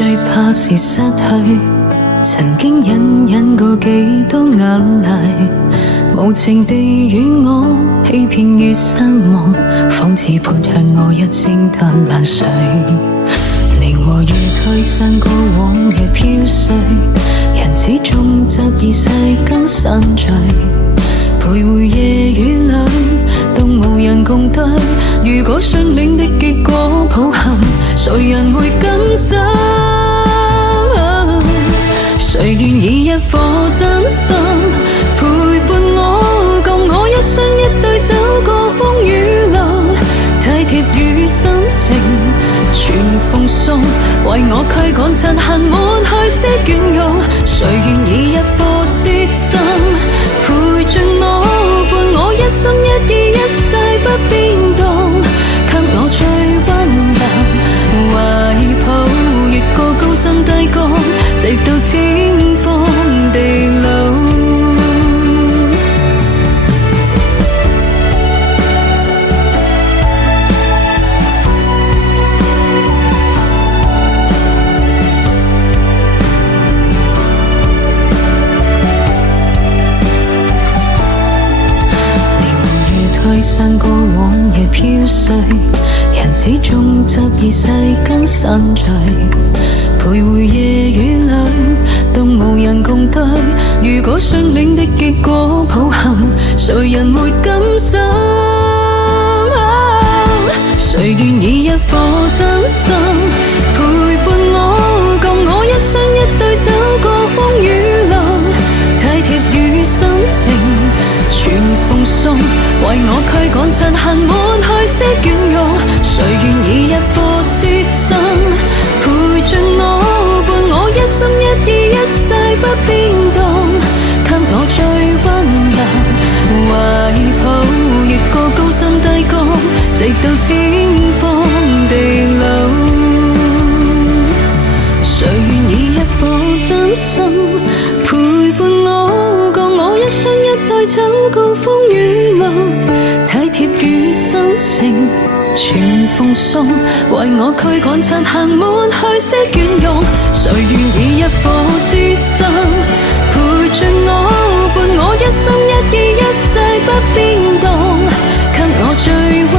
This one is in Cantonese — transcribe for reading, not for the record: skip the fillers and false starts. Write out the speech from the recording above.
最怕是失去，曾經隱過幾多眼淚，無情地與我欺騙與失望，仿似潑向我一清淡爛水。靈和月退散過往日飄碎，人始終執意世間散聚，徘徊夜雨裏，都無人共對。如果相戀的結果抱憾，誰人會甘心？誰願以一顆真心陪伴我，共我一雙一對走過風雨路，體貼與深情全奉送，為我驅趕塵痕抹去些倦容。誰願以一顆痴心陪着我，伴我一心一意一世不變動，給我最溫柔懷抱，越過高山低谷，直到天荒地老。退散過往日飄碎，人始終執意世間散聚，徘徊夜雨裏，都無人共對。如果相戀的結果抱憾，誰人會甘心？誰願以一顆真心陪伴我，共我一雙一對走過風雨路，體貼與深情全奉送，為我驅趕塵痕抹去些倦容。誰願以一顆痴心陪着我，伴我一心一意一世不變動，給我最溫柔懷抱，越過高山低谷，直到天荒地老。誰願以一顆真心陪伴我，共我一雙一對走過風雨路，體貼與深情全奉送，為我驅趕塵痕抹去些倦容。誰願以一顆痴心陪着我，伴我一心一意一世不變動，給我最溫